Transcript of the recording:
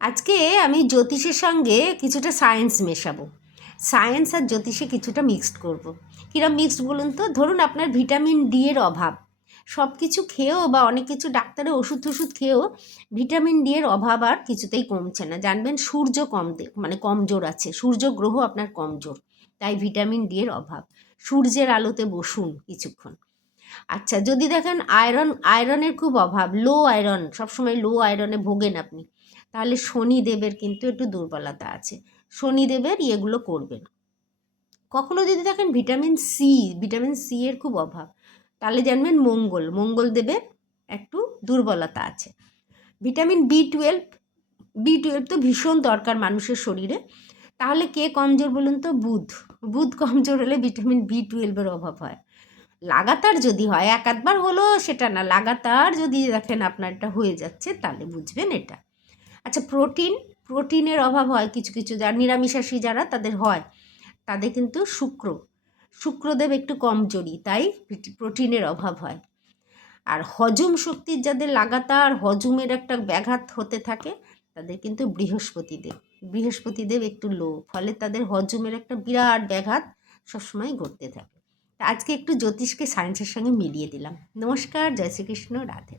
আজকে আমি জ্যোতিষের সঙ্গে কিছুটা সায়েন্স মেশাবো। সায়েন্স আর জ্যোতিষে কিছুটা মিক্সড করব। কীরকম মিক্সড বলুন তো? ধরুন আপনার ভিটামিন ডি এর অভাব, সব কিছু খেয়েও বা অনেক কিছু ডাক্তারের ওষুধ টষুধ খেয়েও ভিটামিন ডি এর অভাব আর কিছুতেই কমছে না। জানবেন সূর্য মানে কমজোর আছে, সূর্য গ্রহ আপনার কমজোর, তাই ভিটামিন ডি এর অভাব। সূর্যের আলোতে বসুন কিছুক্ষণ। আচ্ছা, যদি দেখেন আয়রনের খুব অভাব, লো আয়রন, সবসময় লো আয়রনে ভোগেন আপনি, তাহলে শনিদেবের কিন্তু একটু দুর্বলতা আছে। শনিদেবের ইয়েগুলো করবেন। কখনো যদি দেখেন ভিটামিন সি এর খুব অভাব, তাহলে জানবেন মঙ্গলদেবের একটু দুর্বলতা আছে। ভিটামিন বি টুয়েলভ তো ভীষণ দরকার মানুষের শরীরে। তাহলে কে কমজোর বলুন তো? বুধ কমজোর হলে ভিটামিন বি টুয়েলভের অভাব হয়। লাগাতার যদি হয়, এক আধবার হলো সেটা না, লাগাতার যদি দেখেন আপনার এটা হয়ে যাচ্ছে, তাহলে বুঝবেন এটা। আচ্ছা, প্রোটিনের অভাব হয় কিছু কিছু, যারা নিরামিষাশী যারা তাদের হয়, তাদের কিন্তু শুক্রদেব একটু কমজোরি, তাই প্রোটিনের অভাব হয়। আর হজম শক্তির যাদের লাগাতার হজমের একটা ব্যাঘাত হতে থাকে, তাদের কিন্তু বৃহস্পতিদেব একটু লো, ফলে তাদের হজমের একটা বিরাট ব্যাঘাত সবসময় ঘটতে থাকে। তা আজকে একটু জ্যোতিষকে সায়েন্সের সঙ্গে মিলিয়ে দিলাম। নমস্কার, জয় শ্রীকৃষ্ণ, রাধে।